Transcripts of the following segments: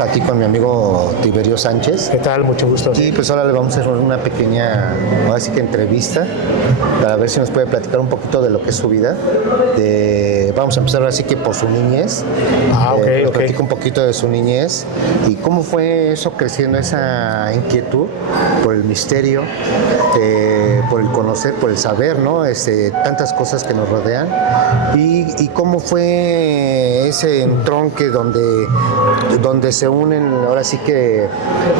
estamos aquí con mi amigo Tiberio Sánchez. ¿Qué tal? Mucho gusto. Y pues ahora le vamos a hacer una pequeña, ahora sí que entrevista, para ver si nos puede platicar un poquito de lo que es su vida. Vamos a empezar ahora sí que por su niñez. Ok. Platica un poquito de su niñez y cómo fue eso creciendo, esa inquietud por el misterio, por el conocer, por el saber, ¿no? Tantas cosas que nos rodean. Y cómo fue ese entronque donde se unen ahora sí que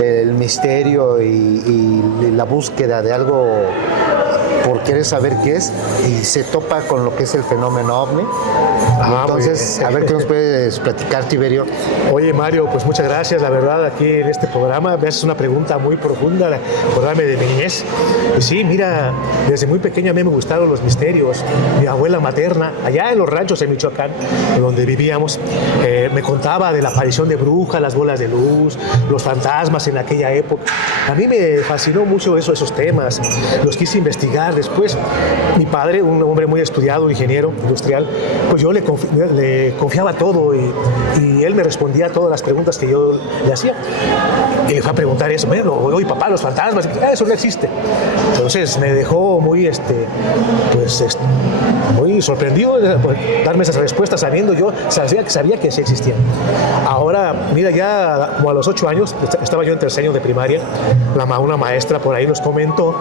el misterio y la búsqueda de algo por querer saber qué es, y se topa con lo que es el fenómeno OVNI. Entonces, a ver qué nos puedes platicar, Tiberio. Oye, Mario, pues muchas gracias, la verdad, aquí en este programa me haces una pregunta muy profunda, acordarme de mi niñez. Y sí, mira, desde muy pequeña a mí me gustaron los misterios. Mi abuela materna, allá en los ranchos en Michoacán, donde vivíamos, me contaba de la aparición de brujas, las bolas de luz, los fantasmas en aquella época. A mí me fascinó mucho esos temas, los quise investigar. Después, mi padre, un hombre muy estudiado, un ingeniero industrial, pues yo le confiaba todo y él me respondía a todas las preguntas que yo le hacía. Y le fue a preguntar eso, oye papá, los fantasmas, eso no existe. Entonces me dejó muy, muy sorprendido por darme esas respuestas, sabiendo yo, sabía que sí existían. Ahora, mira, ya como a los 8 años, estaba yo en tercer año de primaria, una maestra por ahí nos comentó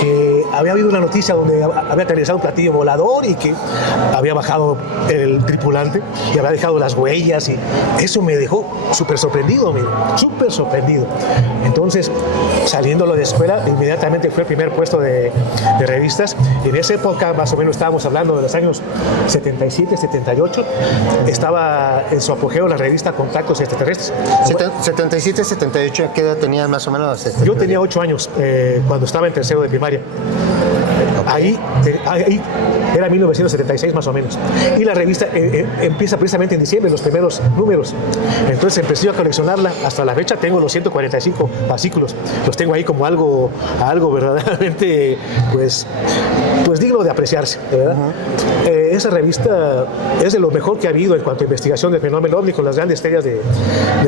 que había habido una noticia donde había aterrizado un platillo volador y que había bajado el tripulante y había dejado las huellas, y eso me dejó súper sorprendido, súper sorprendido. Entonces, saliendo de la escuela, inmediatamente fue el primer puesto de revistas. En esa época, más o menos, estábamos hablando de los años 77, 78, estaba en su apogeo la revista Contactos Extraterrestres. 77, 78, ¿qué edad tenías más o menos? Yo tenía 8 años cuando estaba en tercero de primaria. Ahí era 1976 más o menos. Y la revista empieza precisamente en diciembre, los primeros números. Entonces empecé a coleccionarla. Hasta la fecha tengo los 145 fascículos. Los tengo ahí como algo verdaderamente pues digno de apreciarse, de verdad. Esa revista es de lo mejor que ha habido en cuanto a investigación del fenómeno OVNI, con las grandes estrellas de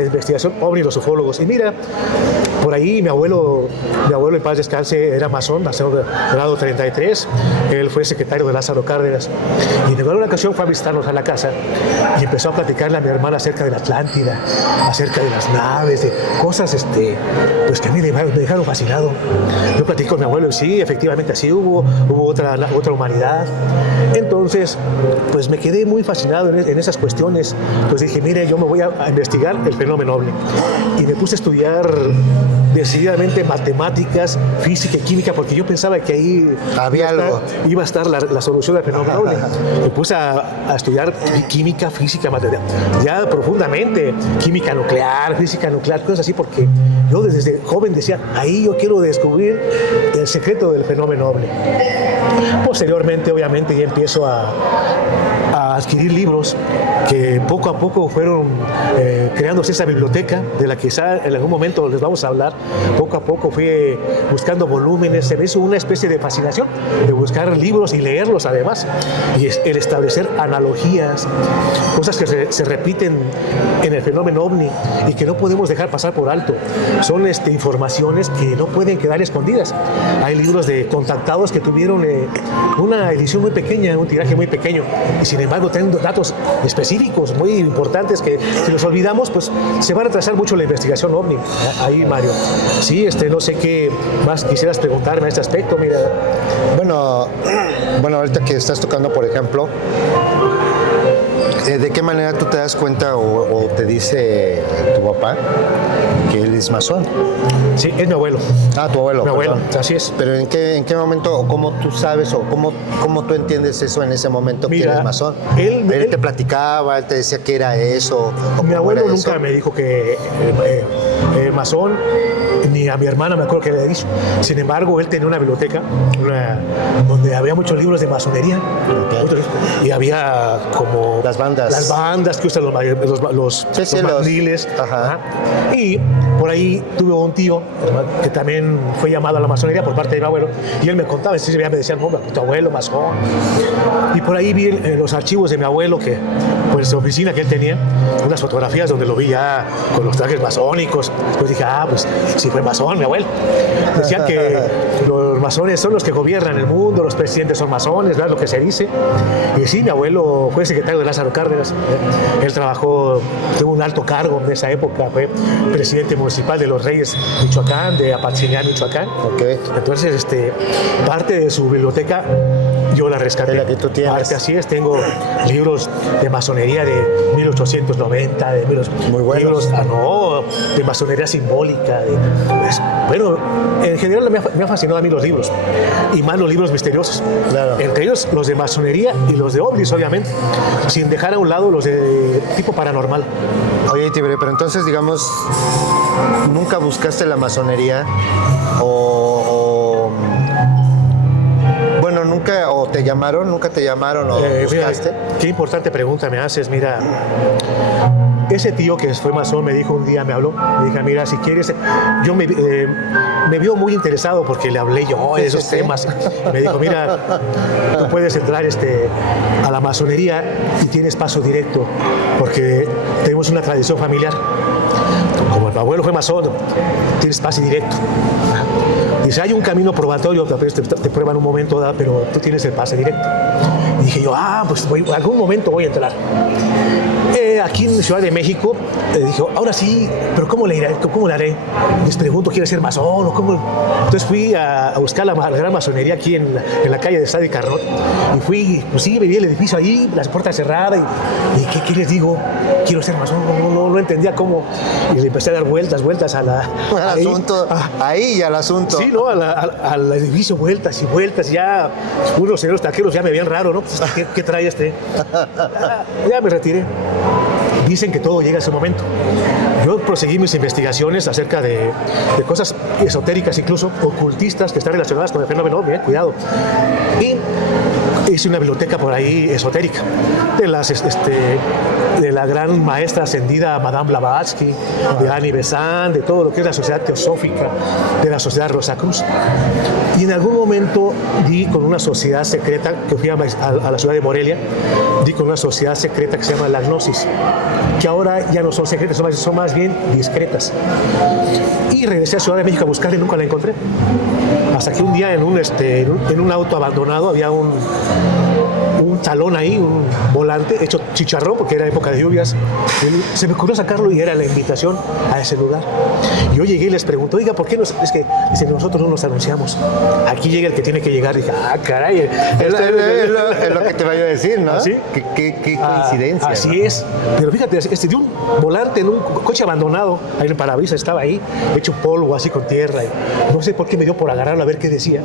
investigación OVNI, los ufólogos. Y mira, por ahí mi abuelo en paz descanse, era masón de grado 33. Él fue secretario de Lázaro Cárdenas. Y en alguna ocasión fue a visitarnos a la casa y empezó a platicarle a mi hermana acerca de la Atlántida, acerca de las naves, de cosas pues que a mí me dejaron fascinado. Yo platiqué con mi abuelo y sí, efectivamente así hubo otra humanidad. Entonces, pues me quedé muy fascinado en esas cuestiones. Pues dije, mire, yo me voy a investigar el fenómeno OVNI. Y me puse a estudiar decididamente matemáticas, física y química, porque yo pensaba que ahí iba a estar la solución del fenómeno OVNI. Me puse a estudiar química, física, matemática, ya profundamente, química nuclear, física nuclear, cosas así, porque yo desde joven decía, ahí yo quiero descubrir el secreto del fenómeno OVNI. Posteriormente, obviamente, ya empiezo a adquirir libros que poco a poco fueron creándose esa biblioteca de la que quizá en algún momento les vamos a hablar. Poco a poco fui buscando volúmenes, se me hizo una especie de fascinación de buscar libros y leerlos además, y el establecer analogías, cosas que se repiten en el fenómeno OVNI y que no podemos dejar pasar por alto. Son informaciones que no pueden quedar escondidas. Hay libros de contactados que tuvieron una edición muy pequeña, un tiraje muy pequeño, y sin embargo tienen datos específicos muy importantes que si los olvidamos, pues se va a retrasar mucho la investigación OVNI. Ahí, Mario. Sí, no sé qué más quisieras preguntarme en este aspecto, mira. Bueno, ahorita que estás tocando, por ejemplo, ¿de qué manera tú te das cuenta o te dice tu papá que él es masón? Sí, es mi abuelo. Ah, tu abuelo. Mi abuelo, así es. Pero ¿en qué momento, o cómo tú sabes, o cómo tú entiendes eso en ese momento? Mira, que eres masón? Él te platicaba, él te decía que era eso. Mi abuelo nunca me dijo que masón, ni a mi hermana me acuerdo que le dicho. Sin embargo, él tenía una biblioteca donde había muchos libros de masonería. Okay. Y había como las bandas. Las bandas que usan los mandiles. Ajá. Y por ahí tuve un tío que también fue llamado a la masonería por parte de mi abuelo, y él me contaba, me decía, no, tu abuelo masón. Y por ahí vi en los archivos de mi abuelo, que pues su oficina que él tenía, unas fotografías donde lo vi ya con los trajes masónicos. Pues dije, pues sí fue masón mi abuelo. Decían que los masones son los que gobiernan el mundo, los presidentes son masones, ¿verdad? Lo que se dice. Y sí, mi abuelo fue secretario de Lázaro Cárdenas. Él trabajó, tuvo un alto cargo en esa época, fue presidente municipal de Los Reyes, Michoacán, de Apatzingán, Michoacán. Okay. Entonces, parte de su biblioteca yo la rescaté. La que tú tienes. Parte, así es, tengo libros de masonería de 1890, muy buenos. Libros, de masonería simbólica. Bueno, en general me ha fascinado a mí los libros, y más los libros misteriosos. Claro. Entre ellos los de masonería y los de ovnis, obviamente, sin dejar a un lado los de tipo paranormal. Oye, Tibre, pero entonces, digamos, ¿nunca buscaste la masonería? Bueno, nunca, o te llamaron, nunca te llamaron, o buscaste. Mira, qué importante pregunta me haces. Mira, ese tío que fue masón me dijo un día, me habló, me dijo, mira, si quieres, me vio muy interesado porque le hablé yo de esos temas. Me dijo, mira, tú puedes entrar a la masonería y tienes paso directo, porque tenemos una tradición familiar. Como el abuelo fue masón, tienes pase directo. Dice, hay un camino probatorio, te prueban un momento, pero tú tienes el pase directo. Y dije yo, pues en algún momento voy a entrar. Aquí en Ciudad de México, dije, ahora sí, pero ¿cómo le haré? Les pregunto, ¿quiere ser masón o cómo? Entonces fui a buscar la gran masonería aquí en la calle de Sadi Carnot, y fui, pues sí, vi el edificio ahí, las puertas cerradas, y ¿qué les digo? Quiero ser masón, no entendía cómo, y le empecé a dar vueltas al asunto, ahí y al asunto. Sí, ¿no? Al edificio, vueltas y vueltas, ya unos señores taqueros ya me veían raro, ¿no? Pues, ¿qué trae ya me retiré. Dicen que todo llega a su momento. Yo proseguí mis investigaciones acerca de cosas esotéricas, incluso ocultistas, que están relacionadas con el fenómeno, cuidado. Y hice una biblioteca por ahí esotérica de la gran maestra ascendida Madame Blavatsky, de Annie Besant, de todo lo que es la sociedad teosófica, de la sociedad Rosacruz. Y en algún momento di con una sociedad secreta, que fui a la ciudad de Morelia, di con una sociedad secreta que se llama la Gnosis, que ahora ya no son secretas, son más bien discretas. Y regresé a Ciudad de México a buscarla y nunca la encontré. Hasta que un día en un auto abandonado había un talón ahí, un volante hecho chicharrón, porque era época de lluvias. Se me ocurrió sacarlo y era la invitación a ese lugar. Yo llegué y les pregunto, oiga, ¿por qué es que dicen, nosotros no nos anunciamos? Aquí llega el que tiene que llegar. Y dije, caray. Es lo que te vaya a decir, ¿no? ¿Ah, sí? Qué coincidencia. Así, ¿no? Es. Pero fíjate, de un volante en un coche abandonado, ahí en el parabrisas estaba ahí, hecho polvo, así con tierra. Y no sé por qué me dio por agarrarlo a ver qué decía.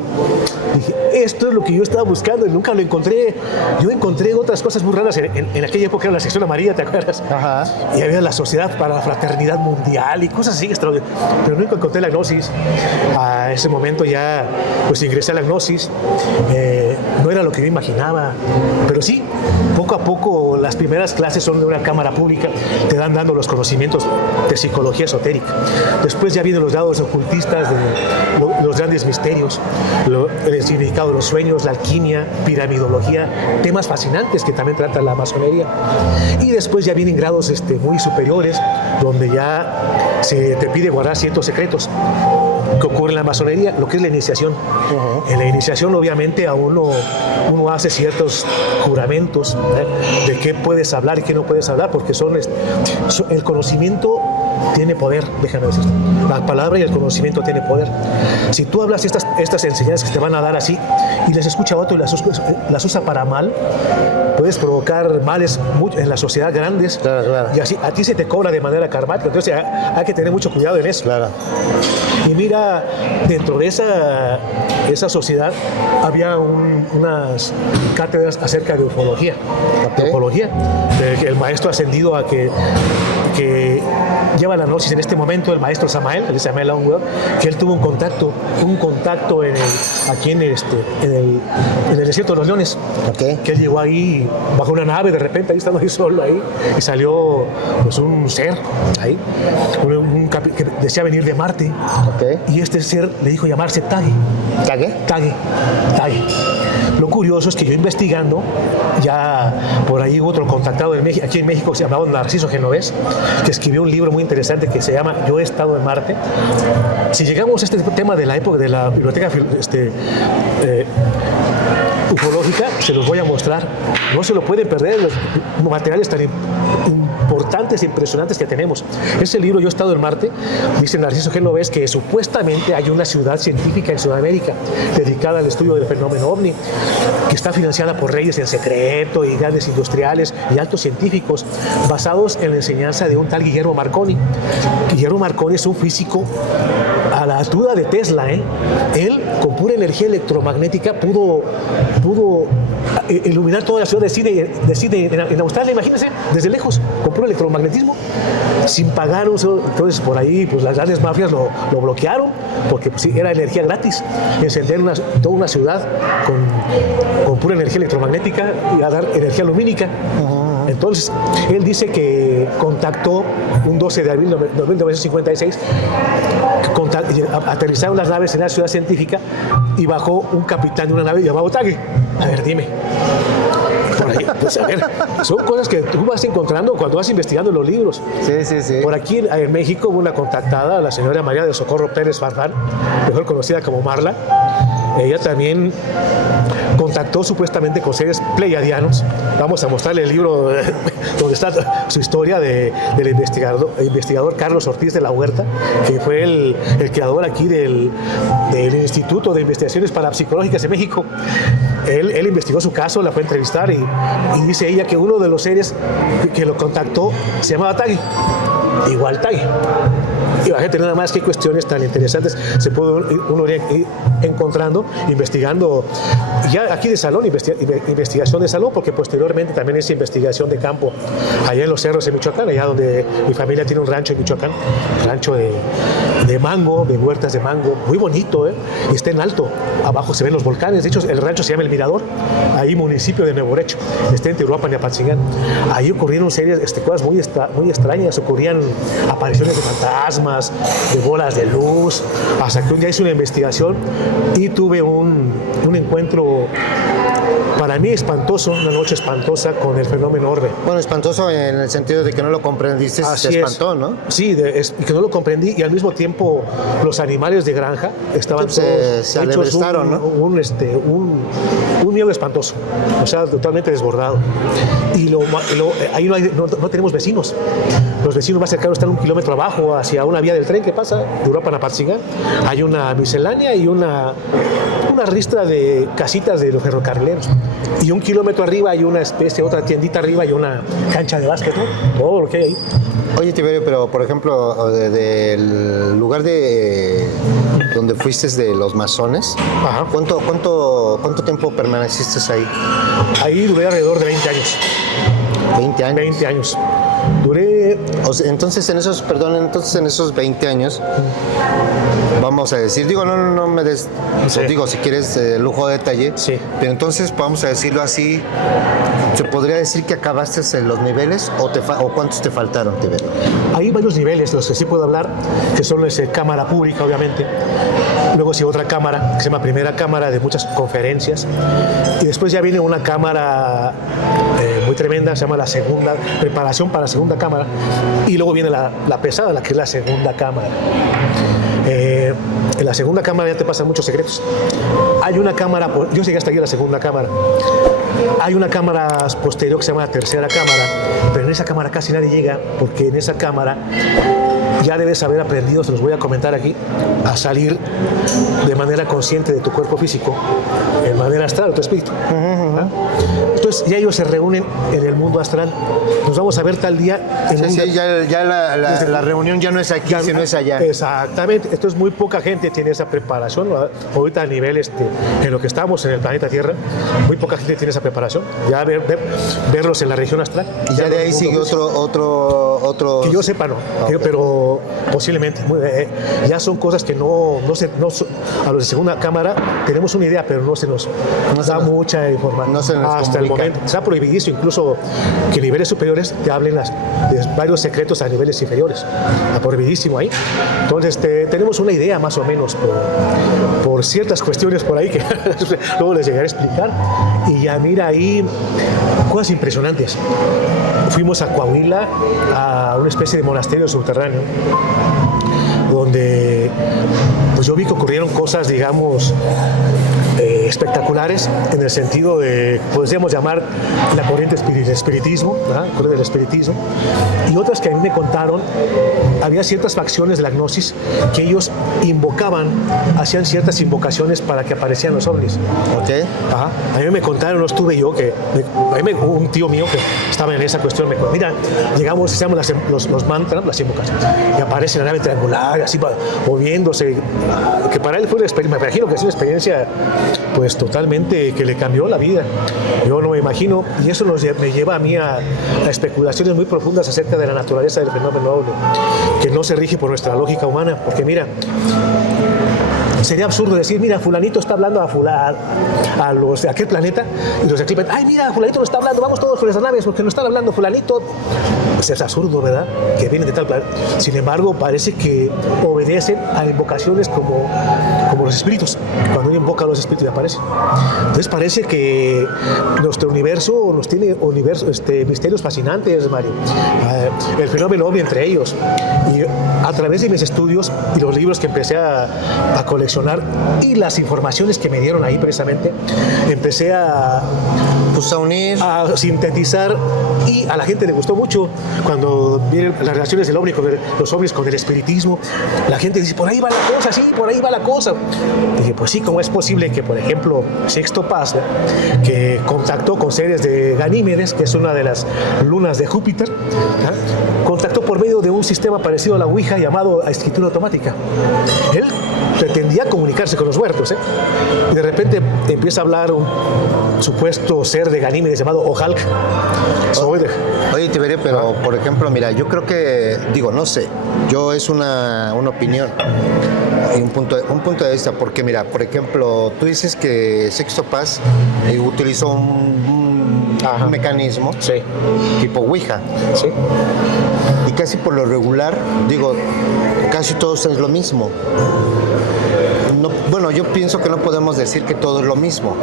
Dije, esto es lo que yo estaba buscando y nunca lo encontré. Yo encontré otras cosas muy raras. En aquella época era la sección amarilla, ¿te acuerdas? Ajá. Y había la Sociedad para la Fraternidad Mundial y cosas así extraordinarias. Pero nunca encontré la Gnosis. A ese momento ya pues ingresé a la Gnosis. No era lo que yo imaginaba. Pero sí, poco a poco las primeras clases son de una cámara pública. Te dan dando los conocimientos de psicología esotérica. Después ya vienen los lados ocultistas de los grandes misterios, el significado de los sueños, la alquimia, piramidología, temas fascinantes que también trata la masonería. Y después ya vienen grados muy superiores, donde ya se te pide guardar ciertos secretos que ocurre en la masonería, lo que es la iniciación. En la iniciación, obviamente, a uno hace ciertos juramentos de qué puedes hablar y qué no puedes hablar, porque el conocimiento tiene poder, déjame decirte. La palabra y el conocimiento tiene poder. Si tú hablas estas enseñanzas que te van a dar así y las escucha otro y las usa para mal, puedes provocar males en la sociedad grandes. Claro. Y así a ti se te cobra de manera karmática. Entonces hay que tener mucho cuidado en eso. Claro. Y mira, dentro de esa sociedad había unas cátedras acerca de ufología. Okay. Ufología. El maestro ascendido a que lleva la gnosis en este momento el maestro Samael, el Samael Aung, que él tuvo un contacto aquí en el desierto de los Leones. Okay. Que él llegó ahí bajo una nave, de repente ahí estando ahí solo ahí, y salió pues un ser ahí, que decía venir de Marte. Okay. Y este ser le dijo llamarse Tagi. ¿Tague? Tagi. Lo curioso es que yo investigando, ya por ahí hubo otro contactado aquí en México, que se llamaba Narciso Genovés, que escribió un libro muy interesante que se llama Yo he estado en Marte. Si llegamos a este tema de la época de la biblioteca ufológica, se los voy a mostrar. No se lo pueden perder, los materiales tan importantes e impresionantes que tenemos. Ese libro, Yo he estado en Marte, dice Narciso Genovés que supuestamente hay una ciudad científica en Sudamérica dedicada al estudio del fenómeno ovni, que está financiada por reyes en secreto y grandes industriales y altos científicos, basados en la enseñanza de un tal Guillermo Marconi. Guillermo Marconi es un físico a la altura de Tesla, ¿eh? Él, con pura energía electromagnética, pudo iluminar toda la ciudad de Sydney en Australia, imagínense, desde lejos, con puro electromagnetismo, sin pagar un solo. Entonces, por ahí, pues las grandes mafias lo bloquearon, porque pues, sí, era energía gratis, encender toda una ciudad con pura energía electromagnética y a dar energía lumínica. Entonces, él dice que contactó un 12 de abril de 1956, aterrizaron las naves en la ciudad científica y bajó un capitán de una nave llamado Tagi. A ver, dime. Por ahí, pues, a ver, son cosas que tú vas encontrando cuando vas investigando en los libros. Sí. Por aquí en México hubo una contactada, la señora María del Socorro Pérez Farfán, mejor conocida como Marla. Ella también contactó supuestamente con seres pleiadianos. Vamos a mostrarle el libro donde está su historia del investigador Carlos Ortiz de la Huerta, que fue el creador aquí del Instituto de Investigaciones Parapsicológicas de México. Él investigó su caso, la fue a entrevistar y dice ella que uno de los seres que lo contactó se llamaba Tagi, igual Tagi. Y la gente, nada más que cuestiones tan interesantes se puede uno ir encontrando, investigando, ya aquí de salón, investigación de salón, porque posteriormente también es investigación de campo, allá en los cerros de Michoacán, allá donde mi familia tiene un rancho en Michoacán, rancho de mango, de huertas de mango, muy bonito, y está en alto, abajo se ven los volcanes. De hecho el rancho se llama El Mirador, ahí municipio de Nuevo Lecho, está entre Uruapan y Apatzingán. Ahí ocurrieron cosas muy extrañas, ocurrían apariciones de fantasmas, de bolas de luz, hasta que un día hice una investigación y tuve un encuentro para mí espantoso, una noche espantosa con el fenómeno orbe. Bueno, espantoso en el sentido de que no lo comprendiste, se espantó, ¿no? Sí, que no lo comprendí, y al mismo tiempo los animales de granja estaban todos se hechos alebrestaron, ¿no? un miedo espantoso, o sea, totalmente desbordado. Y ahí no tenemos vecinos. Los vecinos más cercanos están 1 kilómetro abajo, hacia una vía del tren que pasa de Uruapan a Apatzingán. Hay una miscelánea y una ristra de casitas de los ferrocarrileros. Y 1 kilómetro arriba hay una especie, otra tiendita arriba y una cancha de básquet, ¿no? Todo lo que hay ahí. Oye, Tiberio, pero por ejemplo, del lugar donde fuiste de los masones, Ajá. ¿cuánto tiempo permaneciste ahí? Ahí duré alrededor de 20 años. 20 años. 20 años. Duré... Entonces en esos 20 años, vamos a decir, no me des, Sí. digo, si quieres lujo de detalle, Sí. pero entonces vamos a decirlo así, ¿se podría decir que acabaste en los niveles o cuántos te faltaron, Tiberio? Hay varios niveles de los que sí puedo hablar, que son cámara pública, obviamente. Luego sí otra cámara, que se llama primera cámara, de muchas conferencias. Y después ya viene una cámara muy tremenda, se llama la segunda, preparación para la segunda cámara. Y luego viene la pesada, la que es la segunda cámara. En la segunda cámara ya te pasan muchos secretos. Hay una cámara, yo llegué hasta aquí a la segunda cámara. Hay una cámara posterior que se llama la tercera cámara, pero en esa cámara casi nadie llega, porque en esa cámara ya debes haber aprendido, se los voy a comentar aquí, a salir de manera consciente de tu cuerpo físico, en manera astral, tu espíritu. ¿Ah? Entonces Entonces ya ellos se reúnen en el mundo astral. Nos vamos a ver tal día. Ya la reunión ya no es aquí, sino es allá. Exactamente. Esto es muy poca gente tiene esa preparación. Ahorita a nivel en lo que estamos en el planeta Tierra, muy poca gente tiene esa preparación. Ya verlos en la región astral. Y ya de ahí sigue otro. Que yo sepa, no. Okay. Pero posiblemente. Ya son cosas que a los de segunda cámara tenemos una idea, pero no se nos da mucha información. No se nos hasta comunica. El momento. Está prohibidísimo incluso que niveles superiores te hablen de varios secretos a niveles inferiores. Está prohibidísimo ahí. Entonces tenemos una idea más o menos por ciertas cuestiones por ahí que luego les llegaré a explicar. Y ya mira ahí cosas impresionantes. Fuimos a Coahuila, a una especie de monasterio subterráneo, donde pues yo vi que ocurrieron cosas, digamos, espectaculares en el sentido de, podríamos llamar la corriente del espiritismo, corriente del espiritismo, y otras que a mí me contaron, había ciertas facciones de la gnosis que ellos hacían ciertas invocaciones para que aparecieran los ovnis. Okay. Ajá. A mí me contaron, no estuve yo, un tío mío que estaba en esa cuestión, me contó, mira, llegamos, hacemos los mantras, las invocaciones, y aparece la nave triangular, así moviéndose, que para él fue una experiencia, me imagino que es una experiencia pues totalmente que le cambió la vida. Yo no me imagino, y eso me lleva a mí a especulaciones muy profundas acerca de la naturaleza del fenómeno ovni, que no se rige por nuestra lógica humana, porque mira, sería absurdo decir, mira, fulanito está hablando a los de aquel planeta, y los de aquí, ay, mira, fulanito nos está hablando, vamos todos con esas naves porque nos están hablando fulanito. Pues es absurdo, ¿verdad? Que vienen de tal planeta. Sin embargo, parece que obedecen a invocaciones como los espíritus. Cuando uno invoca a los espíritus aparecen. Entonces parece que nuestro universo nos tiene misterios fascinantes, Mario. El fenómeno ovni entre ellos. Y a través de mis estudios y los libros que empecé a coleccionar y las informaciones que me dieron ahí precisamente, empecé a unir, a sintetizar, y a la gente le gustó mucho cuando vienen las relaciones del ovni los ovnis con el espiritismo. La gente dice, por ahí va la cosa, sí, por ahí va la cosa. Dije, pues sí, ¿cómo es posible que, por ejemplo, Sixto Paz, que contactó con seres de Ganímedes, que es una de las lunas de Júpiter, contactó por medio de un sistema parecido a la Ouija llamado escritura automática? Él pretendía comunicarse con los muertos, y de repente empieza a hablar un supuesto ser de Ganímedes llamado Ojalk. Oye, Tiberio, pero por ejemplo, mira, yo creo que, no sé, es una opinión y un punto de vista, porque mira, por ejemplo, tú dices que Sixto Paz utilizó un mecanismo, sí, tipo Ouija, sí, y casi por lo regular, casi todos es lo mismo. Bueno, yo pienso que no podemos decir que todo es lo mismo,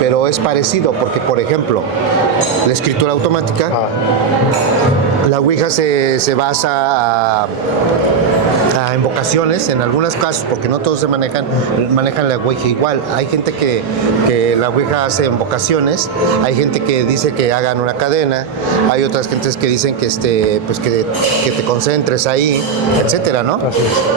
pero es parecido, porque por ejemplo, la escritura automática, la Ouija se basa a invocaciones en algunos casos, porque no todos manejan la Ouija igual. Hay gente que la Ouija hace invocaciones, hay gente que dice que hagan una cadena, hay otras gentes que dicen que que te concentres ahí, etcétera, ¿no?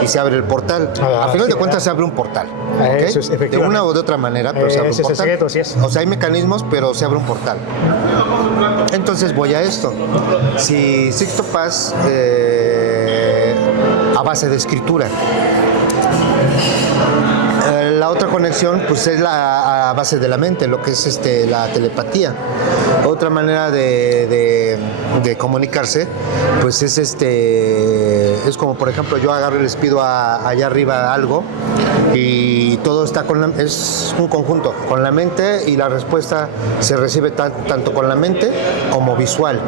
Y se abre el portal. A final de cuentas se abre un portal, ¿okay? Eso es, de una o de otra manera, pero se abre un portal. Secreto, sí es. O sea, hay mecanismos, pero se abre un portal. Entonces voy a esto. Si Sixto Paz a base de escritura. La otra conexión pues es a base de la mente, lo que es la telepatía. Otra manera de comunicarse pues es como por ejemplo yo agarro y les pido allá arriba algo y todo está es un conjunto con la mente, y la respuesta se recibe tanto con la mente como visual.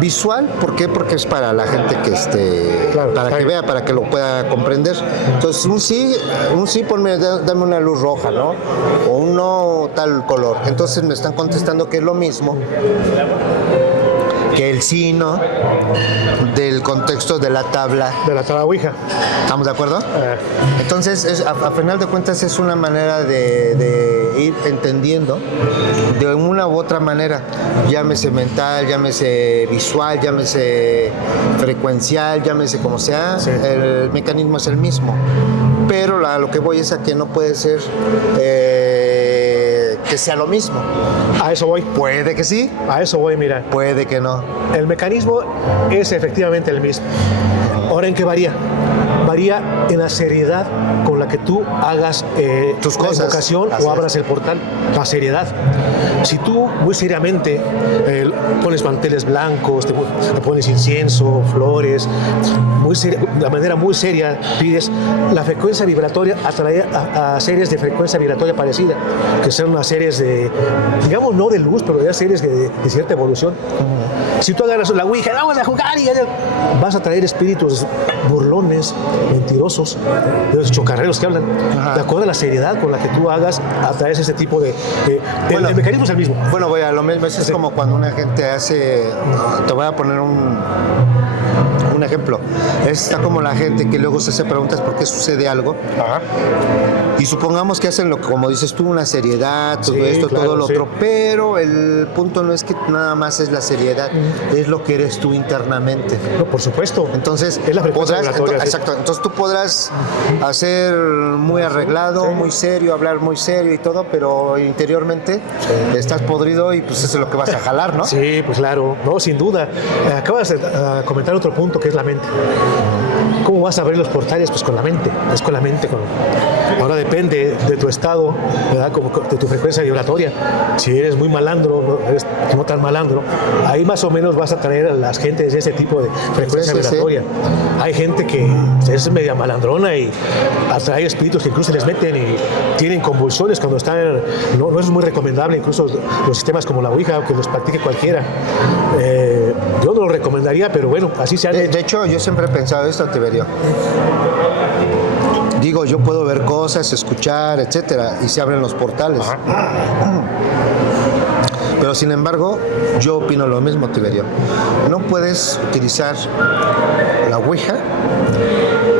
Visual, ¿por qué? Porque es para la gente que claro, para que vea, para que lo pueda comprender. Entonces, un sí, ponme, dame una luz roja, ¿no? O un no, tal color. Entonces me están contestando que es lo mismo que el sí, ¿no? Del contexto de la tabla. De la tabla Ouija. ¿Estamos de acuerdo? Entonces, a final de cuentas, es una manera de ir entendiendo de una u otra manera. Llámese mental, llámese visual, llámese frecuencial, llámese como sea. Sí. El mecanismo es el mismo. Pero lo que voy es a que no puede ser que sea lo mismo. A eso voy. Puede que sí, A eso voy, mira. puede que no. El mecanismo es efectivamente el mismo. Ahora, ¿en qué varía? Varía en la seriedad con la que tú hagas Tus la cosas. invocación Así o abras el portal. La seriedad. Si tú muy seriamente pones manteles blancos, te pones incienso, flores, de manera muy seria pides la frecuencia vibratoria, atraer a series de frecuencia vibratoria parecida, que sean unas series de, digamos, no de luz, pero ya series de cierta evolución. Si tú agarras la ouija, vamos a jugar y vas a traer espíritus burlones, mentirosos, de los chocarreros que hablan. Ajá. De acuerdo a la seriedad con la que tú hagas, atraes ese tipo de... Bueno. el mecanismo es el mismo. Bueno, voy a lo mismo. Es Sí. como cuando una gente hace. Te voy a poner un ejemplo. Está como la gente que luego se hace preguntas por qué sucede algo. Y supongamos que hacen, como dices tú, una seriedad, todo Sí, esto, claro, todo lo sí. otro. Pero el punto no es que nada más es la seriedad, es lo que eres tú internamente. No, por supuesto. Entonces, Es la frecuencia vibratoria, sí. exacto. Entonces tú podrás hacer muy arreglado, Sí. muy serio, hablar muy serio y todo, pero interiormente estás podrido y pues eso es lo que vas a jalar, ¿no? Sí, pues claro, no, sin duda. Acabas de comentar otro punto que es la mente. ¿Cómo vas a abrir los portales? Pues con la mente. Es con la mente. Ahora depende de tu estado, ¿verdad? Como de tu frecuencia vibratoria. Si eres muy malandro, no eres no tan malandro, ahí más o menos vas a traer a las gentes de ese tipo de frecuencia Sí, sí, sí. vibratoria. Hay gente que es media malandrona y atrae espíritus que incluso les meten y tienen convulsiones cuando están. No es muy recomendable, incluso los sistemas como la Ouija, que los practique cualquiera. Yo no lo recomendaría, pero bueno, así se han hecho. De hecho, yo siempre he pensado esto, Tiberio. Digo, yo puedo ver cosas, escuchar, etcétera, y se abren los portales. Pero sin embargo, yo opino lo mismo, Tiberio. No puedes utilizar la Ouija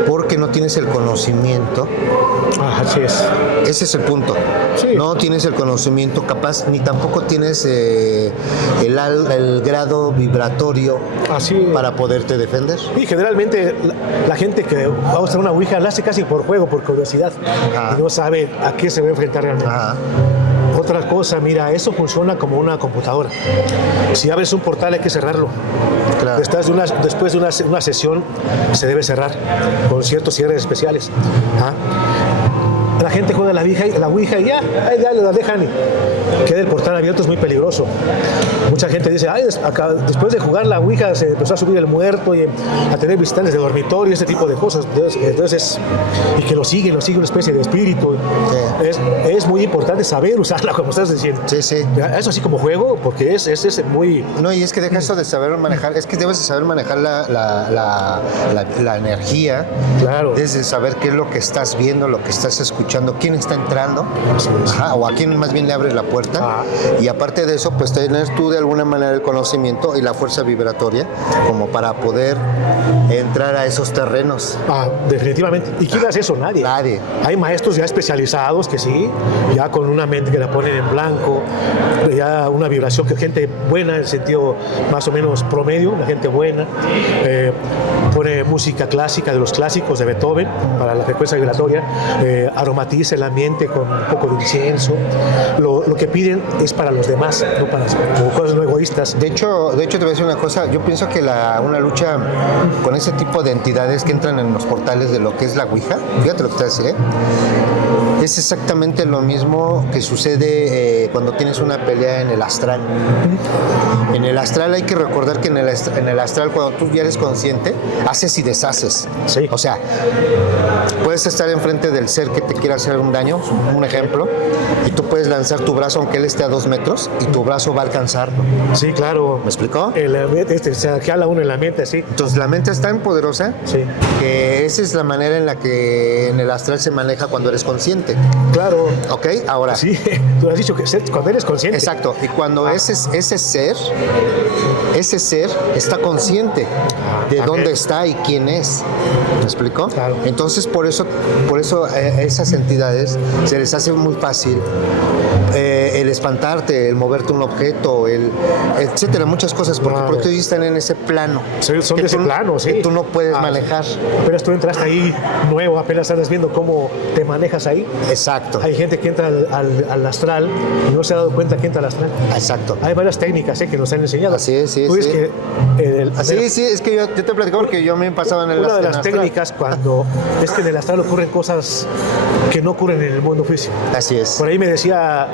porque no tienes el conocimiento. Así es. Ese es el punto. Sí. No tienes el conocimiento capaz, ni tampoco tienes el grado vibratorio Así. para poderte defender. Y generalmente la gente que va a usar una Ouija la hace casi por juego, por curiosidad. Ajá. Y no sabe a qué se va a enfrentar realmente. Ajá. Otra cosa, mira, eso funciona como una computadora. Si abres un portal hay que cerrarlo. Claro. Después de una sesión se debe cerrar con ciertos cierres especiales. ¿Ah? La gente juega la Ouija y ya, ahí dale, la dejan y queda el portal abierto, es muy peligroso. Mucha gente dice, después de jugar la Ouija se empezó a subir el muerto y a tener visitantes de dormitorio, ese tipo de cosas. Entonces, y que lo sigue una especie de espíritu. Sí. Es muy importante saber usarla, como estás diciendo. Sí, sí. Eso así como juego, porque es muy... No, y es que deja eso de saber manejar, es que debes de saber manejar la energía, Claro. debes de saber qué es lo que estás viendo, lo que estás escuchando, quién está entrando, Así es. ajá, o a quién más bien le abres la puerta, Ajá. y aparte de eso, pues tener tú de alguna manera el conocimiento y la fuerza vibratoria como para poder entrar a esos terrenos. Definitivamente. ¿Y quién hace eso? Nadie. Nadie. Hay maestros ya especializados que sí, ya con una mente que la ponen en blanco, ya una vibración, que gente buena en el sentido más o menos promedio, una gente buena, pone música clásica de los clásicos de Beethoven para la frecuencia vibratoria, aromatiza el ambiente con un poco de incienso. Lo que piden es para los demás, no para como cosas no egoístas. De hecho, te voy a decir una cosa, yo pienso que una lucha con ese tipo de entidades que entran en los portales de lo que es la Ouija, fíjate lo que te voy a decir, ¿eh? Es exactamente lo mismo que sucede cuando tienes una pelea en el astral. En el astral hay que recordar que en el astral, cuando tú ya eres consciente, haces y deshaces. Sí. O sea, puedes estar enfrente del ser que te quiera hacer un daño, un ejemplo, y tú puedes lanzar tu brazo aunque él esté a 2 metros y tu brazo va a alcanzarlo. Sí, claro. ¿Me explicó? Se jala uno en la mente, sí. Entonces la mente es tan poderosa Sí. que esa es la manera en la que en el astral se maneja cuando eres consciente. Claro. ¿Ok? Ahora. Sí, tú has dicho que cuando eres consciente. Exacto. Y cuando ese ser ese ser está consciente de dónde está y quién es. ¿Me explicó? Claro. Entonces, por eso a esas entidades se les hace muy fácil el espantarte, el moverte un objeto, etcétera, muchas cosas, porque ellos están en ese plano. Son de ese plano, sí. Que tú no puedes manejar. Apenas tú entraste ahí nuevo, apenas estás viendo cómo te manejas ahí. Exacto. Hay gente que entra al astral y no se ha dado cuenta que entra al astral. Exacto. Hay varias técnicas que nos han enseñado. Así es, sí, Tú ves sí. que Sí, es que yo te platico porque yo me pasaba en el una de las astral. técnicas cuando es que en el astral ocurren cosas que no ocurren en el mundo físico. Así es. Por ahí me decía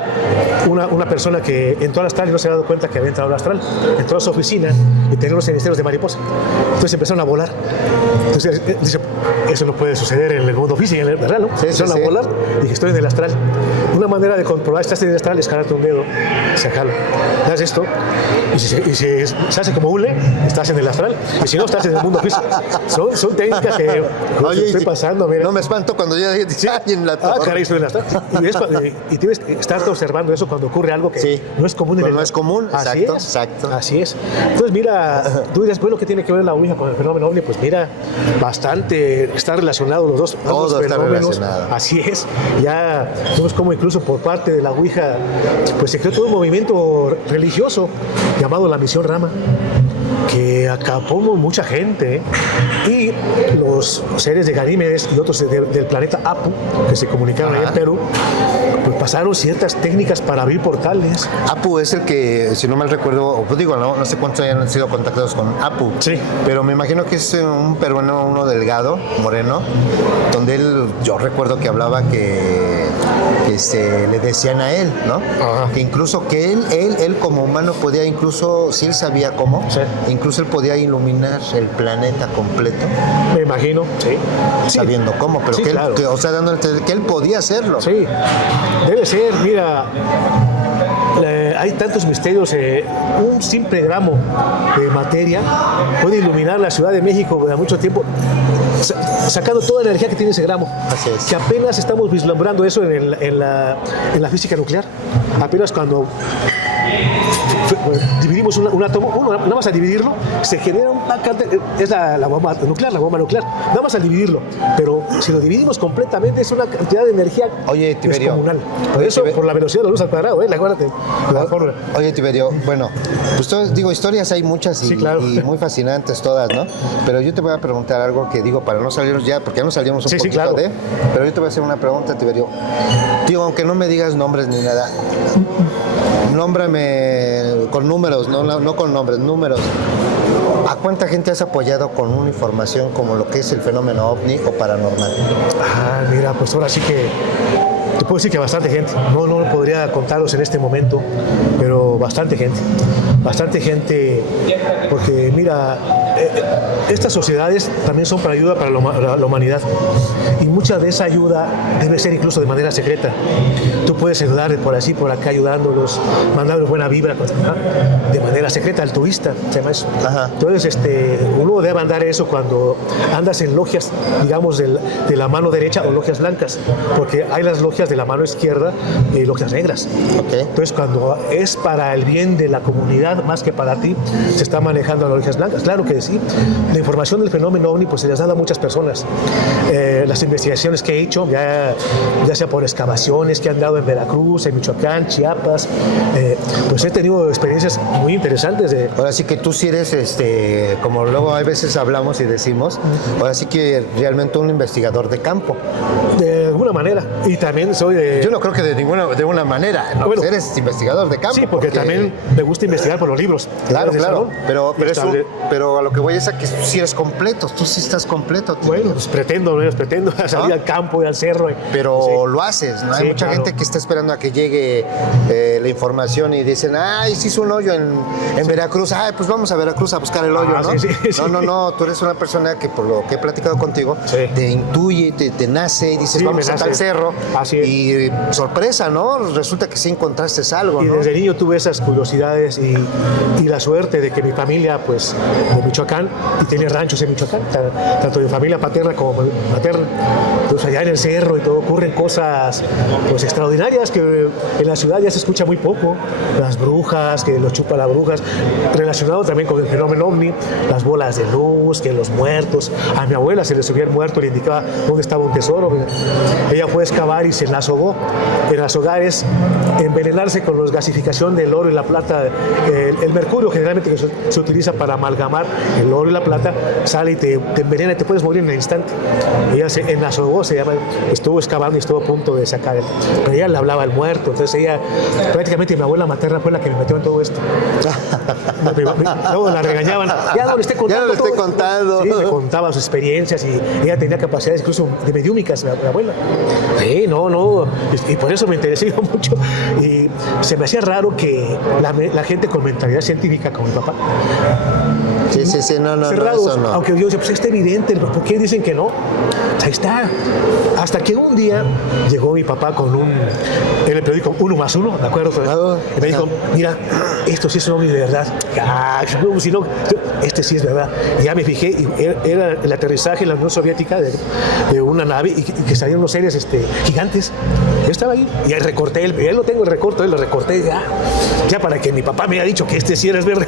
una persona que entró al astral y no se había dado cuenta que había entrado al astral. Entró a su oficina y tenía unos cenicerios de mariposa. Entonces empezaron a volar. Entonces dice, eso no puede suceder en el mundo físico, en el real, ¿no? Sí, empezaron a volar y dije, estoy en el astral. Una manera de comprobar que estás en el astral es jalarte un dedo, se jala. Das esto y si se hace como hule, estás en el astral. Y si no, estás en el mundo físico. Son técnicas que estoy pasando. Mira. No me espanto cuando yo dije, ay, en la torre. Caray, estoy en el astral. Y tienes que estar observando eso cuando ocurre algo que no es común. No es común, exacto. Así es. Entonces, mira, tú dirás, bueno, ¿qué tiene que ver la Ouija con el fenómeno ovni? Pues mira, bastante está relacionado los dos. Todo está fenómenos. relacionado. Así es. Ya vemos cómo incluso por parte de la Ouija, pues se creó todo un movimiento religioso llamado la Misión Rama, que acapó mucha gente, y los seres de Ganímedes y otros del planeta Apu, que se comunicaron allá en Perú, pues pasaron ciertas técnicas para abrir portales. Apu es el que, si no mal recuerdo, pues digo, no sé cuántos hayan sido contactados con Apu, sí, pero me imagino que es un peruano, uno delgado, moreno, donde yo recuerdo que hablaba que le decían a él, ¿no? Ajá. Que incluso que él como humano podía, incluso si él sabía cómo, sí, incluso él podía iluminar el planeta completo. Me imagino, sí. Sabiendo cómo, pero sí, que él, claro. o sea, dando a entender que él podía hacerlo. Sí, debe ser, mira, hay tantos misterios. Un simple gramo de materia puede iluminar la Ciudad de México durante mucho tiempo, sacando toda la energía que tiene ese gramo. Así es. Que apenas estamos vislumbrando eso en la física nuclear. Apenas cuando dividimos un átomo, nada más al dividirlo, se genera una cantidad, es la bomba nuclear, nada más al dividirlo. Pero si lo dividimos completamente, es una cantidad de energía descomunal. Por eso, por la velocidad de la luz al cuadrado, acuérdate, la fórmula. Oye, Tiberio, bueno, pues digo, historias hay muchas y, sí, claro, y muy fascinantes todas, ¿no? Pero yo te voy a preguntar algo que digo, para no salirnos ya, porque ya nos salimos un poquito claro. pero yo te voy a hacer una pregunta, Tiberio. Digo, aunque no me digas nombres ni nada, nómbrame con números, no con nombres, números. ¿A cuánta gente has apoyado con una información como lo que es el fenómeno ovni o paranormal? Mira, pues ahora sí que te puedo decir que bastante gente. No podría contaros en este momento, pero bastante gente, porque mira, estas sociedades también son para ayuda para la humanidad, y mucha de esa ayuda debe ser incluso de manera secreta. Tú puedes ayudar por así, por acá, ayudándolos, mandándoles buena vibra, de manera secreta, altruista, se llama eso. Ajá. Entonces, uno debe andar eso cuando andas en logias, digamos, de la mano derecha o logias blancas, porque hay las logias de la mano izquierda y logias negras. Okay. Entonces, cuando es para el bien de la comunidad más que para ti, se está manejando a las logias blancas. Claro que sí. La información del fenómeno ovni pues se les da a muchas personas. Las investigaciones que he hecho, ya sea por excavaciones que han dado en Veracruz, en Michoacán, Chiapas, pues he tenido experiencias muy interesantes. Ahora sí que tú sí eres, como luego a veces hablamos y decimos, ahora sí que realmente un investigador de campo. De alguna manera. Y también soy de... Yo no creo que de una manera. No, bueno, pues eres investigador de campo. Sí, porque también me gusta investigar por los libros. Claro. Salón, pero a lo que voy es a que tú sí eres completo. Tú sí estás completo. Tío. Bueno, pues pretendo salir al campo y al cerro. Pero sí, lo haces, ¿no? Sí, Hay mucha gente que está esperando a que llegue la información y dicen, se hizo un hoyo en Veracruz. Pues vamos a Veracruz a buscar el hoyo, ¿no? Sí. No, tú eres una persona que por lo que he platicado contigo, te intuye, te nace y dices, vamos a tal cerro. Así es. Y sorpresa, ¿no? Resulta que sí encontraste algo, ¿no? Y desde niño tuve esas curiosidades y la suerte de que mi familia, pues, de Michoacán, y tenía ranchos en Michoacán, tanto de familia paterna como materna. pues allá en el cerro y todo ocurren cosas pues extraordinarias que en la ciudad ya se escucha muy poco. Las brujas, que los chupa las brujas, relacionado también con el fenómeno ovni, las bolas de luz, que los muertos. A mi abuela se le subía el muerto y le indicaba dónde estaba un tesoro. Ella fue a excavar y se las ahogó. En los hogares, envenenarse con la gasificación del oro y la plata, el mercurio generalmente que se utiliza para amalgamar el oro y la plata, sale y te envenena y te puedes morir en el instante. Ella en la ahogó, estuvo excavando y estuvo a punto de sacar, pero ella le hablaba al muerto. Entonces ella, prácticamente mi abuela materna fue la que me metió en todo esto. Luego la regañaban, ya no le esté contando. Ya no le esté contando. Sí, me contaba sus experiencias y ella tenía capacidades incluso de mediúmicas, mi abuela. Sí, no, y por eso me interesé yo mucho. Y se me hacía raro que la gente con mentalidad científica como mi papá, Sí, no, cerrados, eso no. aunque yo decía, pues está evidente, ¿por qué dicen que no? Ahí está. Hasta que un día llegó mi papá con en el periódico 1+1, ¿de acuerdo? Y me dijo, mira, esto sí es un ovni de verdad. Si no, este sí es verdad. Y ya me fijé, y era el aterrizaje en la Unión Soviética de una nave y que salían unos seres gigantes. Yo estaba ahí y recorté, ya lo tengo el recorte, lo recorté ya para que mi papá me haya dicho que este sí era verdad.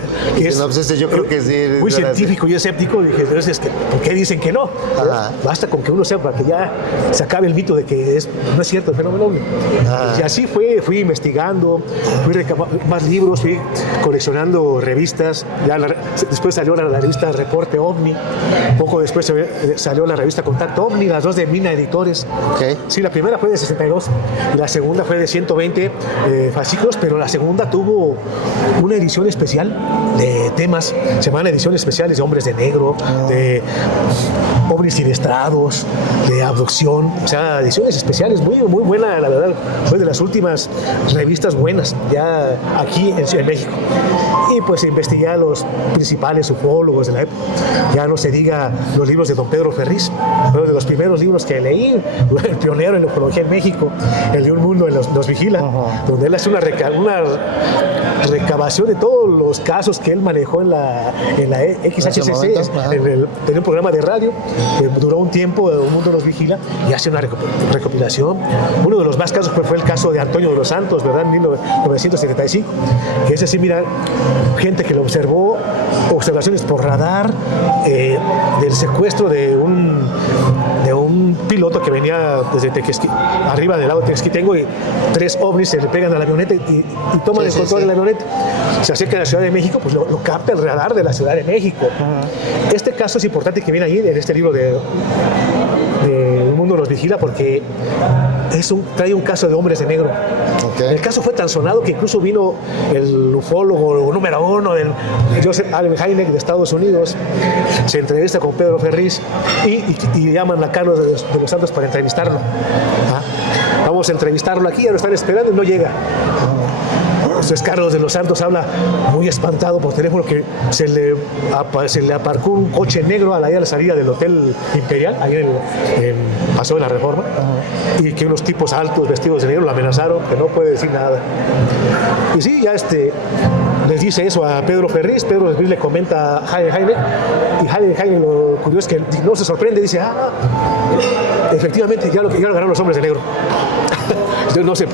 No, pues yo creo que sí. Muy científico y escéptico, dije, entonces, ¿por qué dicen que no? Basta con que uno sepa que ya se acabe el mito de que no es cierto el fenómeno ovni. Y así fui investigando, fui recabando más libros, fui coleccionando revistas. Después salió la revista Reporte OVNI, poco después salió la revista Contacto OVNI, las dos de Mina Editores. Okay. Sí, la primera fue de 62 y la segunda fue de 120 fascículos, pero la segunda tuvo una edición especial de temas, se llaman ediciones especiales de hombres de negro, de ovnis siniestrados, de abducción, o sea, ediciones especiales, muy buena, la verdad, fue de las últimas revistas buenas ya aquí en México. Y pues investigué a los principales ufólogos de la época, ya no se diga los libros de don Pedro Ferriz, uno de los primeros libros que leí, el pionero en la ufología en México, el de Un Mundo nos Vigila, donde él hace una recabación de todos los casos que él manejó en la XHCC, tenía un programa de radio que duró un tiempo, Un Mundo Nos Vigila, y hace una recopilación. Uno de los más casos fue el caso de Antonio de los Santos, ¿verdad? En 1975, que ese sí, mira, gente que lo observó, observaciones por radar, del secuestro de un piloto que venía desde arriba del lago de Tequesquitengo, y 3 ovnis se le pegan a la avioneta y toman el control de la avioneta. Se acerca a la Ciudad de México, pues lo capta el radar de la Ciudad de México. Este caso es importante que viene ahí en este libro de Un Mundo Los Vigila, porque trae un caso de hombres de negro. Okay. El caso fue tan sonado que incluso vino el ufólogo número 1, Joseph Allen Hynek de Estados Unidos, se entrevista con Pedro Ferriz y llaman a Carlos de los Santos para entrevistarlo. Vamos a entrevistarlo aquí, ya lo están esperando y no llega. Entonces Carlos de los Santos habla muy espantado por teléfono que se le aparcó un coche negro a la salida del Hotel Imperial, ahí en Paseo de la Reforma, y que unos tipos altos vestidos de negro lo amenazaron, que no puede decir nada. Y sí, ya les dice eso a Pedro Ferriz le comenta a Jaime, y Jaime lo curioso es que no se sorprende, dice, efectivamente ya lo ganaron los hombres de negro.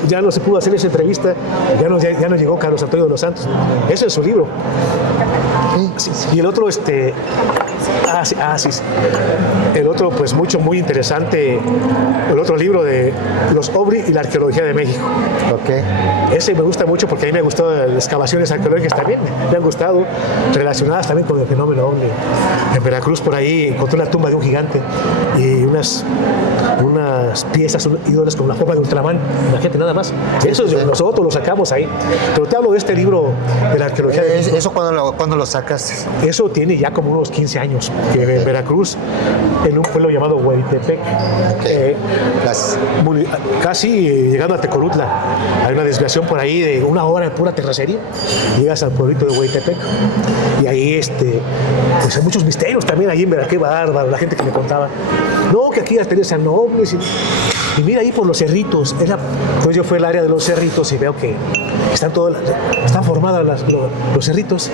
Ya no se pudo hacer esa entrevista, ya no llegó Carlos Antonio de los Santos. Eso es su libro. Y el otro, el otro, pues muy interesante, el otro libro de los ovni y la arqueología de México. Okay. Ese me gusta mucho porque a mí me gustó las excavaciones arqueológicas también, me han gustado, relacionadas también con el fenómeno ovni. En Veracruz por ahí encontré una tumba de un gigante y unas piezas, ídolos con la forma de Ultraman, imagínate nada más. Eso nosotros lo sacamos ahí. Pero te hablo de este libro de la arqueología de México. ¿Eso cuándo lo sacas? Eso tiene ya como unos 15 años, que en Veracruz, en un pueblo llamado Hueytepec, casi llegando a Tecolutla, hay una desviación por ahí de 1 hora de pura terracería, llegas al pueblito de Hueytepec, y ahí pues hay muchos misterios también ahí en Veracruz. Qué bárbaro, la gente que me contaba, no, que aquí ya tenías ovnis, y mira ahí por los cerritos, entonces yo fui al área de los cerritos y veo que están formadas los cerritos.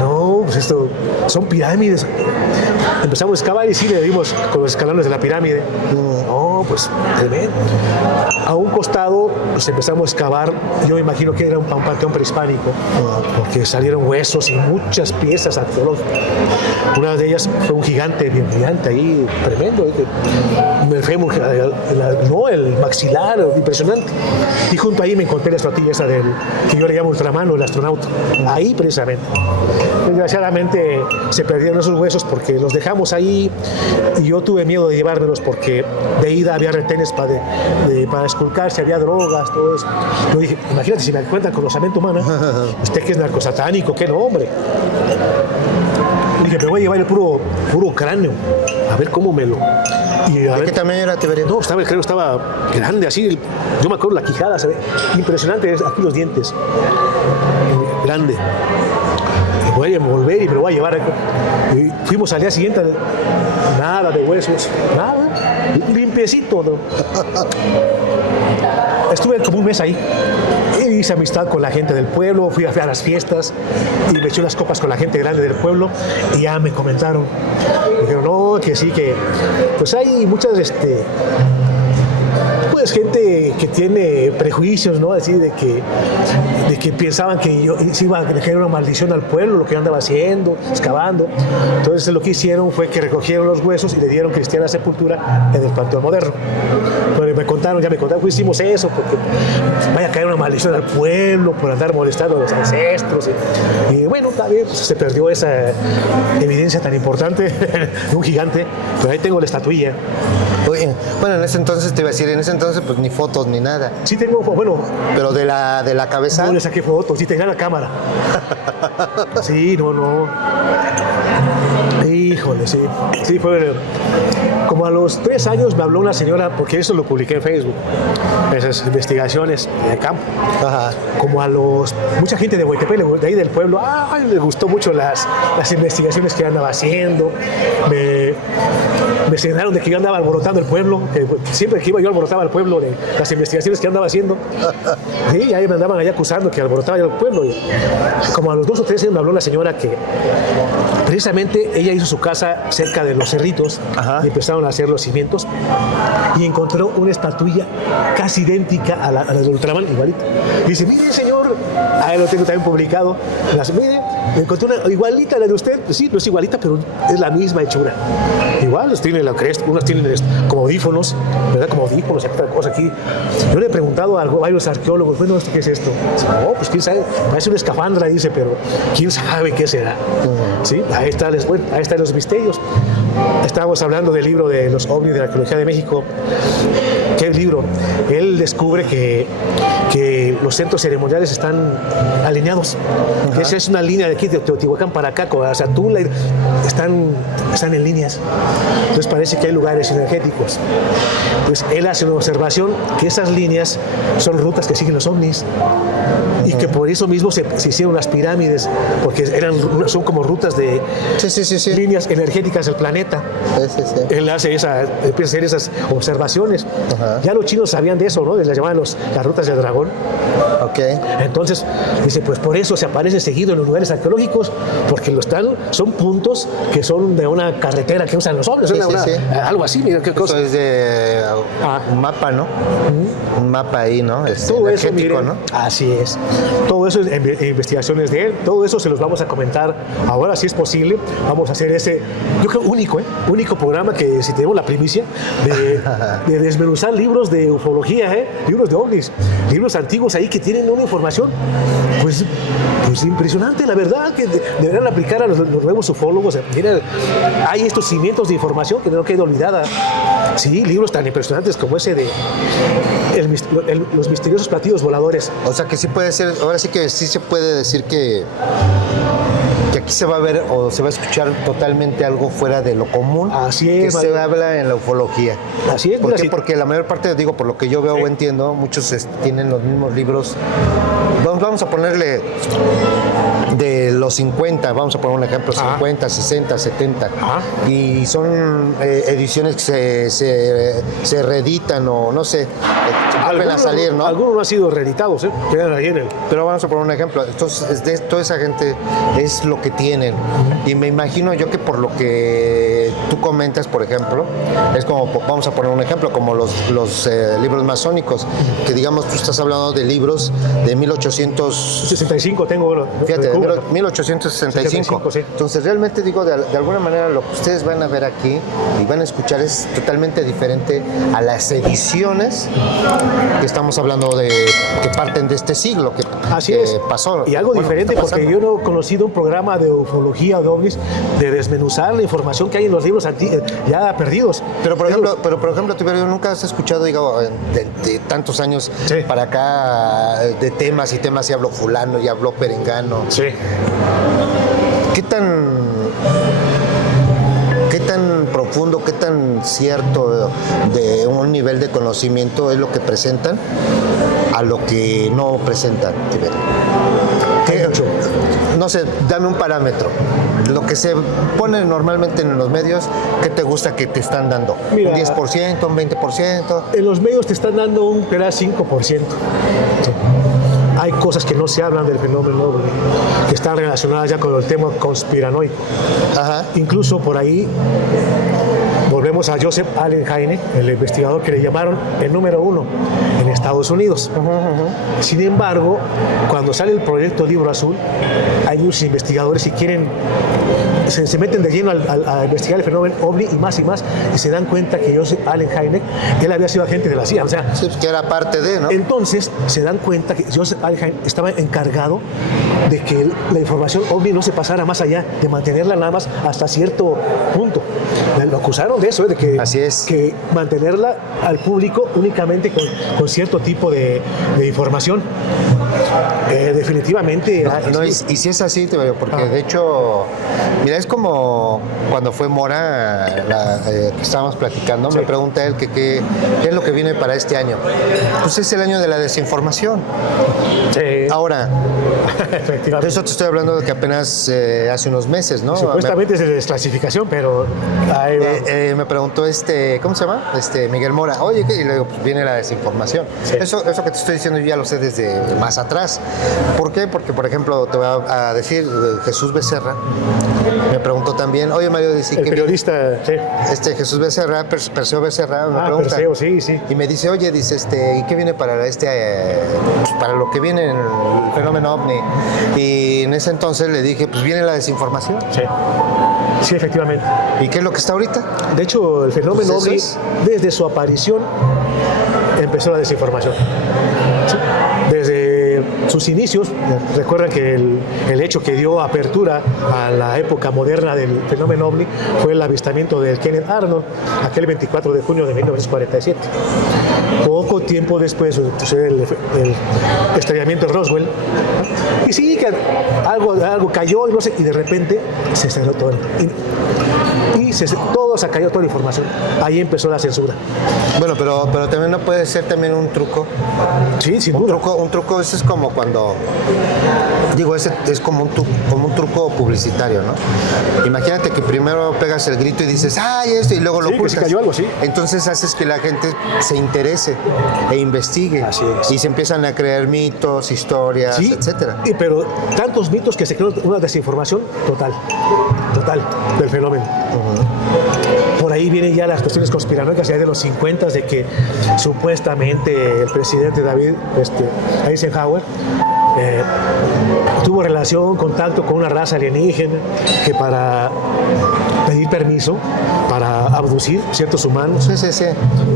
No, pues esto son pirámides. Empezamos a excavar y sí le dimos con los escalones de la pirámide. No, pues tremendo. A un costado pues empezamos a excavar, yo imagino que era un panteón prehispánico, porque salieron huesos y muchas piezas arqueológicas. Una de ellas fue un gigante, bien gigante ahí, tremendo. El fémur, el maxilar, impresionante. Y junto ahí me encontré la estatuilla esa que yo le llamo Ultramano, el astronauta. Ahí precisamente. Desgraciadamente se perdieron esos huesos porque los dejamos ahí y yo tuve miedo de llevármelos porque de ida había retenes para esculcarse, había drogas, todo eso. Yo dije, imagínate si me encuentran con osamenta humana, usted que es narcosatánico, qué nombre. Dije, me voy a llevar el puro cráneo, a ver cómo me lo... Y ¿De qué tamaño era, Tiberio? No, el cráneo estaba grande, así. Yo me acuerdo la quijada, se ve impresionante, aquí los dientes. Grande. Me voy a envolver y me lo voy a llevar. Y fuimos al día siguiente, nada de huesos, nada, limpiecito, ¿no? Estuve como un mes ahí. Hice amistad con la gente del pueblo, fui a las fiestas y me eché unas copas con la gente grande del pueblo y ya me comentaron. Me dijeron, no, que sí, que pues hay muchas pues gente que tiene prejuicios, ¿no? Así de que pensaban que yo se iba a dejar una maldición al pueblo, lo que yo andaba haciendo, excavando. Entonces lo que hicieron fue que recogieron los huesos y le dieron cristiana sepultura en el Panteón Moderno. Pero me contaron, pues hicimos eso porque vaya a caer una maldición al pueblo por andar molestando a los ancestros. Y bueno, también pues, se perdió esa evidencia tan importante de un gigante, pero ahí tengo la estatuilla. Bueno, en ese entonces te iba a decir, pues ni fotos ni nada. Sí tengo, bueno. Pero de la cabeza. No le saqué fotos, sí tenía la cámara. Sí, no. Híjole, sí. Sí, fue como a los 3 años me habló una señora, porque eso lo publiqué en Facebook, esas investigaciones de campo. Ajá. Como a mucha gente de Hueytepec, de ahí del pueblo, le gustó mucho las investigaciones que andaba haciendo. Me señalaron de que yo andaba alborotando el pueblo, que siempre que iba yo alborotaba el pueblo de las investigaciones que andaba haciendo. Sí, ahí me andaban allá acusando que alborotaba yo el pueblo. Y como a los 2 o 3 años me habló una señora que precisamente ella hizo su casa cerca de los cerritos. Ajá. Y empezaron a hacer los cimientos y encontró una estatuilla casi idéntica a la del Ultraman, igualita. Y dice, mire señor, ahí lo tengo también publicado, mire, encontré una igualita a la de usted. Pues sí, no es igualita, pero es la misma hechura. Igual, tienen la cresta, unas tienen como audífonos, ¿verdad? Como audífonos, otra cosa aquí. Yo le he preguntado a varios arqueólogos, bueno, ¿qué es esto? Dice, no, pues quién sabe, parece una escafandra, dice, pero quién sabe qué será. ¿Sí? Ahí están los misterios. Estábamos hablando del libro de los ovnis de la arqueología de México. ¿Qué libro? Él descubre que los centros ceremoniales están alineados. Ajá. Esa es una línea de aquí, de Teotihuacán para acá, con Azatula, están en líneas. Entonces parece que hay lugares energéticos. Entonces él hace una observación que esas líneas son rutas que siguen los ovnis. Y que por eso mismo se hicieron las pirámides, porque son como rutas de líneas energéticas del planeta. Sí. Él empieza a hacer esas observaciones. Ajá. Ya los chinos sabían de eso, ¿no? Les llamaban las rutas del dragón. Okay. Entonces, dice, pues por eso se aparece seguido en los lugares arqueológicos, porque son puntos que son de una carretera que usan los hombres, algo así, mira qué cosa. Eso es de un mapa, ¿no? Un mapa ahí, ¿no? Todo eso, miren, ¿no? Así es. Todo eso es investigaciones de él, todo eso se los vamos a comentar ahora, si es posible. Vamos a hacer ese, yo creo, único programa que, si tenemos la primicia, de desmenuzar libros de ufología, libros de ovnis, libros antiguos ahí que tienen una información, pues impresionante, la verdad, que deberán aplicar a los nuevos ufólogos. Mira, hay estos cimientos de información que no queda olvidada. Sí, libros tan impresionantes como ese de los misteriosos platillos voladores. O sea que sí puede ser, ahora sí que sí se puede decir que aquí se va a ver o se va a escuchar totalmente algo fuera de lo común. Así es. Que se habla en la ufología. Así es. ¿Por qué? Porque la mayor parte, digo, por lo que yo veo o entiendo, muchos tienen los mismos libros. Vamos a ponerle de los 50, vamos a poner un ejemplo, 50, 60, 70, y son ediciones que se reeditan o no sé, vuelven a salir, ¿no? Algunos no han sido reeditados, quedan ahí en el... Pero vamos a poner un ejemplo, entonces de toda esa gente es lo que tienen, y me imagino yo que por lo que tú comentas, por ejemplo, es como, vamos a poner un ejemplo, como los libros masónicos, que digamos tú estás hablando de libros de 1865 tengo, fíjate, de 1865. Sí. Entonces realmente digo, de alguna manera lo que ustedes van a ver aquí y van a escuchar es totalmente diferente a las ediciones que estamos hablando de, que parten de este siglo, que pasó. Y algo diferente, porque yo no he conocido un programa de ufología o de ovnis, de desmenuzar la información que hay en los libros ya perdidos. Pero por ejemplo, Tiberio, ¿nunca has escuchado, digo, de tantos años para acá, de temas y temas, y habló fulano y habló perengano? Sí. ¿Qué tan profundo, qué tan cierto de un nivel de conocimiento es lo que presentan a lo que no presentan, Tiberio? No sé, dame un parámetro. Lo que se pone normalmente en los medios, ¿qué te gusta que te están dando? Mira, ¿Un 10%, un 20%? En los medios te están dando un 5%. Sí. Hay cosas que no se hablan del fenómeno ovni, que están relacionadas ya con el tema conspiranoico. Ajá. Incluso por ahí volvemos a Joseph Allen Hynek, el investigador que le llamaron el número 1 en Estados Unidos. Sin embargo, cuando sale el proyecto Libro Azul, hay muchos investigadores que quieren, se meten de lleno a investigar el fenómeno ovni y se dan cuenta que Joseph Allen Hynek, él había sido agente de la CIA. O sea, sí, que era parte de, ¿no? Entonces se dan cuenta que Joseph Allen Hynek estaba encargado de que la información ovni no se pasara más allá, de mantenerla nada más hasta cierto punto. Lo acusaron de eso, de que, así es, que mantenerla al público únicamente con cierto tipo de información. Definitivamente. Y si es así, porque de hecho, mira, es como cuando fue Mora, que estábamos platicando, me pregunta él que qué es lo que viene para este año. Pues es el año de la desinformación. Sí. Ahora, efectivamente. De eso te estoy hablando de que apenas hace unos meses, ¿no? Supuestamente es de desclasificación, pero me preguntó ¿cómo se llama? Miguel Mora. Oye, ¿qué? Y le digo, pues viene la desinformación. Sí. Eso que te estoy diciendo yo ya lo sé desde más atrás. ¿Por qué? Porque, por ejemplo, te voy a decir, Jesús Becerra me preguntó también, oye, Mario, dice el periodista, sí. Jesús Becerra, Perseo Becerra, me pregunta. Perseo, sí, sí. Y me dice, oye, dice, ¿y qué viene para para lo que viene en el fenómeno ovni? Y en ese entonces le dije, pues viene la desinformación. Sí. Sí, efectivamente. ¿Y qué es lo que está ahorita? De hecho, el fenómeno ovni, desde su aparición, empezó la desinformación. Sí. Desde sus inicios, recuerdan que el hecho que dio apertura a la época moderna del fenómeno ovni fue el avistamiento del Kenneth Arnold, aquel 24 de junio de 1947. Poco tiempo después sucede el estrellamiento de Roswell. Y sí, que algo cayó y no sé, y de repente se cerró todo. Todo se cayó, toda la información. Ahí empezó la censura. Bueno, pero también no puede ser también un truco. Sí, sin duda. Un truco, ese es como cuando... Digo, ese es como un truco publicitario, ¿no? Imagínate que primero pegas el grito y dices, ¡ay, esto! Y luego lo ocultas. Que se cayó algo, sí. Entonces haces que la gente se interese e investigue. Así es. Y se empiezan a crear mitos, historias, sí, etcétera. Pero tantos mitos que se creó una desinformación total del fenómeno. Por ahí vienen ya las cuestiones conspiranoicas ya de los 50 de que supuestamente el presidente David Eisenhower tuvo contacto con una raza alienígena que para pedir permiso para abducir ciertos humanos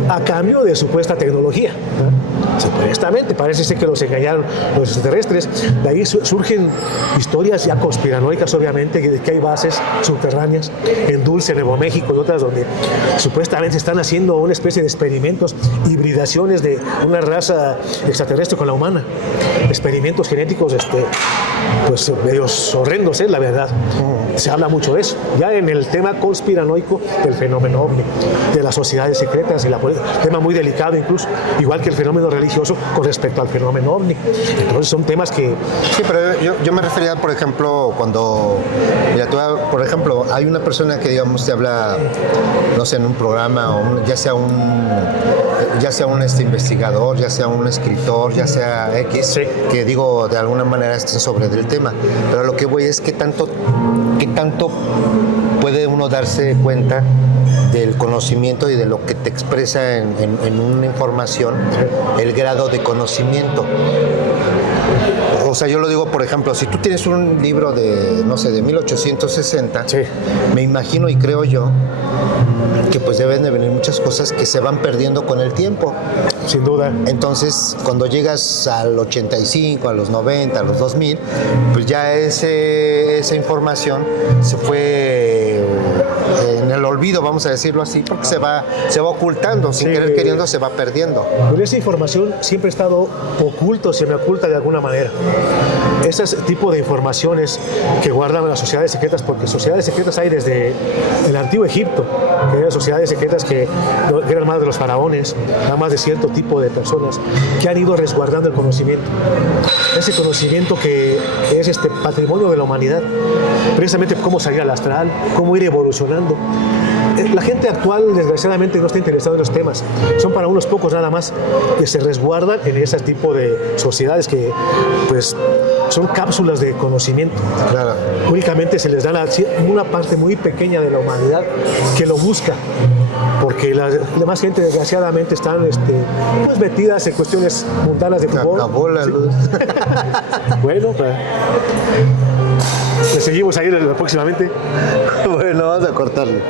a cambio de supuesta tecnología. Supuestamente, parece ser que los engañaron los extraterrestres. De ahí surgen historias ya conspiranoicas, obviamente, de que hay bases subterráneas en Dulce, Nuevo México y otras donde supuestamente se están haciendo una especie de experimentos, hibridaciones de una raza extraterrestre con la humana, experimentos genéticos pues medios horrendos, la verdad. Se habla mucho de eso. Ya en el tema conspiranoico del fenómeno ovni, de las sociedades secretas, tema muy delicado incluso, igual que el fenómeno religioso con respecto al fenómeno ovni. Entonces son temas que... Sí, pero yo me refería, por ejemplo, cuando, mira, por ejemplo, hay una persona que, digamos, te habla, no sé, en un programa, ya sea un investigador, ya sea un escritor, ya sea X, sí, que digo, de alguna manera estén sobre del tema. Pero lo que voy es qué tanto puede uno darse cuenta del conocimiento y de lo que te expresa en una información, el grado de conocimiento. O sea, yo lo digo, por ejemplo, si tú tienes un libro de, no sé, de 1860, sí, me imagino y creo yo que pues deben de venir muchas cosas que se van perdiendo con el tiempo. sin duda. Entonces, cuando llegas al 85, a los 90, a los 2000, pues ya esa información se fue en el olvido, vamos a decirlo así, porque se va ocultando, sin querer queriendo se va perdiendo. Pero esa información siempre ha estado oculta, se me oculta de alguna manera. Ese tipo de informaciones que guardan las sociedades secretas, porque sociedades secretas hay desde el antiguo Egipto, que eran sociedades secretas que eran más de los faraones, nada más de cierto tipo de personas que han ido resguardando el conocimiento. Ese conocimiento que es patrimonio de la humanidad, precisamente cómo salir al astral, cómo ir evolucionando. La gente actual, desgraciadamente, no está interesada en los temas. Son para unos pocos nada más que se resguardan en ese tipo de sociedades que, pues, son cápsulas de conocimiento. Claro. Únicamente se les da una parte muy pequeña de la humanidad que lo busca, porque la demás gente, desgraciadamente, están pues, metidas en cuestiones mundanas de fútbol. Acabó la luz. Bueno, pues, le seguimos ahí próximamente. Bueno, vamos a cortarle.